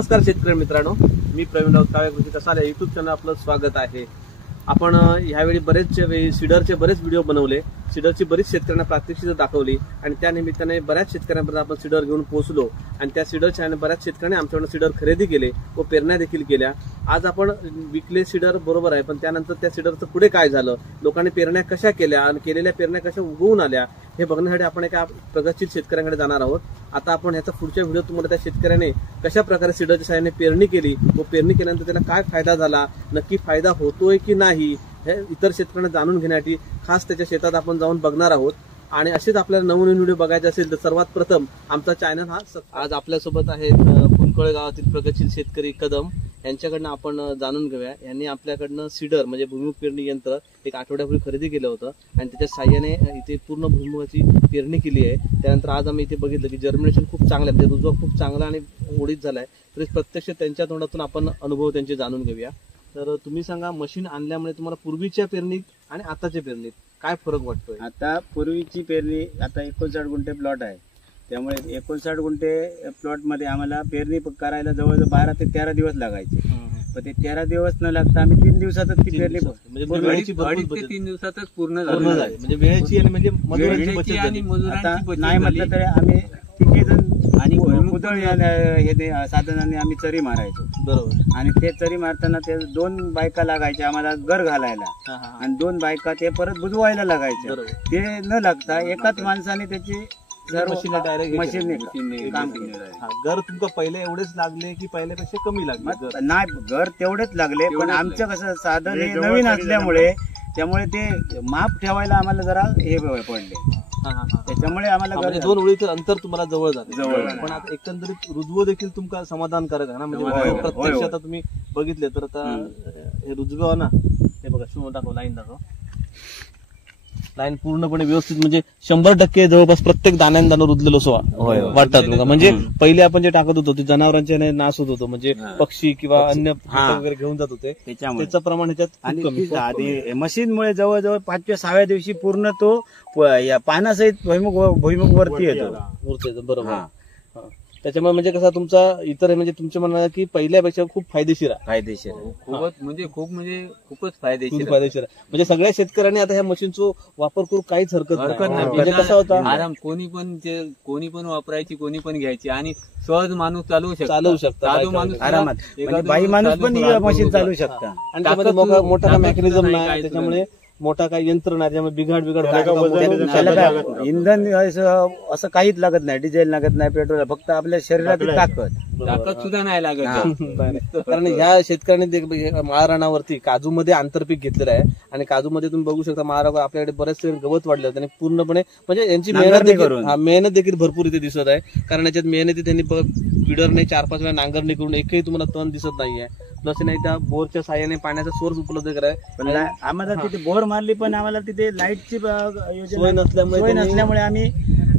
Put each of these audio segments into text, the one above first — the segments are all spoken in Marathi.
नमस्कार शेतकरी मित्रांनो, मी प्रवीण राऊत काळे कृषी कसाल या युट्यूब चॅनल आपलं स्वागत आहे। आपण यावेळी बरेच सीडरचे बरेच व्हिडिओ बनवले, सीडरची बरीच शेतकऱ्यांना प्रात्यक्षिकं दाखवली आणि त्या निमित्ताने बऱ्याच शेतकऱ्यांपर्यंत आपण सीडर घेऊन पोहोचलो आणि त्या सीडरच्या बऱ्याच शेतकऱ्यांनी आमच्याकडून सीडर खरेदी केले व पेरण्या देखील केल्या। आज आपण विकले सीडर बरोबर आहे, पण त्यानंतर त्या सीडरचं पुढे काय झालं, लोकांनी पेरण्या कशा केल्या आणि केलेल्या पेरण्या कशा उगवून आल्या हे बघण्यासाठी आपण एका प्रगतशील शेतकऱ्यांकडे जाणार आहोत। आता आपण ह्याचा पुढच्या व्हिडिओ तुम्हाला त्या शेतकऱ्याने कशा प्रकारे सीडरच्या सहाय्याने पेरणी केली व पेरणी केल्यानंतर त्याला काय फायदा झाला, नक्की फायदा होतोय की नाही हे इतर शेतकऱ्यांना जाणून घेण्यासाठी खास त्याच्या शेतात आपण जाऊन बघणार आहोत। आणि असेच आपल्याला नवनवीन व्हिडिओ बघायचे असेल तर सर्वात प्रथम आमचा चॅनल हा आज आपल्यासोबत आहेत फुलकळे गावातील प्रगतशील शेतकरी कदम यांच्याकडनं आपण जाणून घेऊया। यांनी आपल्याकडनं सीडर म्हणजे भुईमुग पेरणी यंत्र एक आठवड्यापूर्वी खरेदी केलं होतं आणि त्याच्या साहाय्याने इथे पूर्ण भुईमुगाची पेरणी केली आहे। त्यानंतर आज आम्ही इथे बघितलं की जर्मिनेशन खूप चांगलं आहे, म्हणजे रुजवा खूप चांगला आणि ओढीत झालाय। तरी प्रत्यक्ष त्यांच्या तोंडातून आपण अनुभव त्यांचे जाणून घेऊया। तर तुम्ही सांगा, मशीन आणल्यामुळे तुम्हाला पूर्वीच्या पेरणीत आणि आताच्या पेरणीत काय फरक वाटतोय? आता पूर्वीची पेरणी, आता 59 गुंठे प्लॉट आहे, त्यामुळे 59 गुंठे प्लॉट मध्ये आम्हाला पेरणी करायला जवळजवळ 12 ते 13 दिवस लागायचे। पण ते 13 दिवस न लागता आम्ही 3 दिवसातच ती पेरणी म्हणजे वेळेची 3 दिवसातच पूर्ण झाली। म्हणजे वेळेची आणि म्हणजे मजुरांची बचत झाली। नाही म्हटलं तरी आम्ही तिघे जण आणि कुदळ या साधनाने आम्ही चरी मारायचो। बरोबर। आणि ते चरी मारताना ते 2 बायका लागायच्या आम्हाला घर घालायला आणि 2 बायका ते परत बुजवायला लागायच्या। ते न लागता एकाच माणसाने त्याची मशीन काम केलं। घर तुमचं पहिले एवढेच लागले की पहिल्यापेक्षा कमी लागले? नाही, घर तेवढेच लागले, पण आमचं कसं साधन हे नवीन असल्यामुळे त्यामुळे ते माप ठेवायला आम्हाला जरा हे पडले। त्याच्यामुळे आम्हाला 2 ओळीचं अंतर तुम्हाला जवळ जाते। पण आता एकंदरीत रुजवं देखील तुमका समाधानकारक आहे ना? म्हणजे प्रत्यक्ष आता तुम्ही बघितले तर आता हे रुजवं ना, हे बघा शो दाखव, लाईन दाखव, लाईन पूर्णपणे व्यवस्थित म्हणजे 100% जवळपास प्रत्येक दाण्यानं रुजलेलो वाटतात बघा। म्हणजे पहिले आपण जे टाकत होतो ते जनावरांच्या नाश होत होतो, म्हणजे पक्षी किंवा अन्य वगैरे घेऊन जात होते, त्याचं प्रमाण ह्याच्यात आणि मशीनमुळे जवळजवळ 5व्या-6व्या दिवशी पूर्ण तो पानासहित भुईमुग वरती येतो। बरोबर। त्याच्यामुळे म्हणजे कसं तुमचा इतर म्हणजे तुमच्या म्हणणं की पहिल्यापेक्षा खूप फायदेशीर आहे। खूपच फायदेशीर आहे। म्हणजे सगळ्या शेतकऱ्यांनी आता ह्या मशीनचा वापर करू काहीच हरकत नाही। म्हणजे कसा होता, आराम कोणी पण वापरायची, कोणी पण घ्यायची आणि सहज माणूस चालवू शकता, माणूस आरामात, बाई माणूस पण मशीन चालवू शकता। आणि त्यामध्ये मोठा मेकॅनिझम नाही, त्याच्यामुळे मोठा काही यंत्र नाही, त्यामुळे बिघाड इंधन असं काहीच लागत नाही, डिझेल लागत नाही, पेट्रोल, फक्त आपल्या शरीरातील ताकद सुद्धा नाही लागत। कारण ह्या शेतकऱ्यांनी माळरानावरती काजूमध्ये आंतरपीक घेतलेलं आहे आणि काजूमध्ये तुम्ही बघू शकता माळरानावर आपल्याकडे बरेचसे गवत वाढले होते आणि पूर्णपणे म्हणजे यांची मेहनत देखील भरपूर इथे दिसत आहे। कारण याच्यात मेहनती त्यांनी फिडरने 4-5 वेळा नांगरणी करून एकही तुम्हाला तण दिसत नाहीये। प्लस नाही त्या बोरच्या साहाय्याने पाण्याचा सोर्स उपलब्ध कराय, पण आम्हाला तिथे बोर मारली, पण आम्हाला तिथे लाईटची सोय नसल्यामुळे आम्ही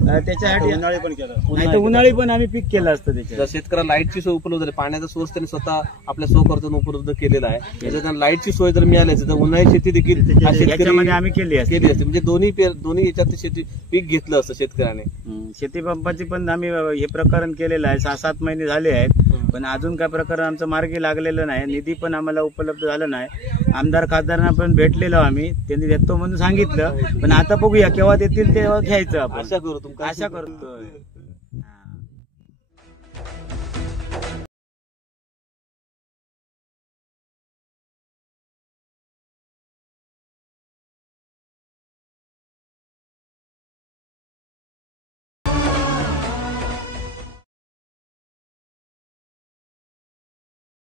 त्याच्यासाठी उन्हाळी पण आम्ही पीक केलं असतं। त्याच्या शेतकऱ्याला लाईटची सोय उपलब्ध आहे, पाण्याचा सोर्स त्यांनी स्वतः आपल्या स्वखर्चातून उपलब्ध केलेला आहे। त्याच्यात लाईटची सोय जर मिळाली तर उन्हाळी शेती देखील याच्यामध्ये आम्ही केली असते। म्हणजे दोन्ही याच्यात शेती पीक घेतलं असतं शेतकऱ्याने। शेती पंपाची पण आम्ही हे प्रकरण केलेलं आहे, 6-7 महिने झाले आहेत, पण अजून काय प्रकरण आमचं मार्गी लागलेलं नाही, निधी पण आम्हाला उपलब्ध झाला नाही। आमदार खासदारांना पण भेटलेलो आम्ही, त्यांनी देतो म्हणून सांगितलं, पण आता बघूया केव्हा देतील तेव्हा घ्यायचं आपण, आशा करतो।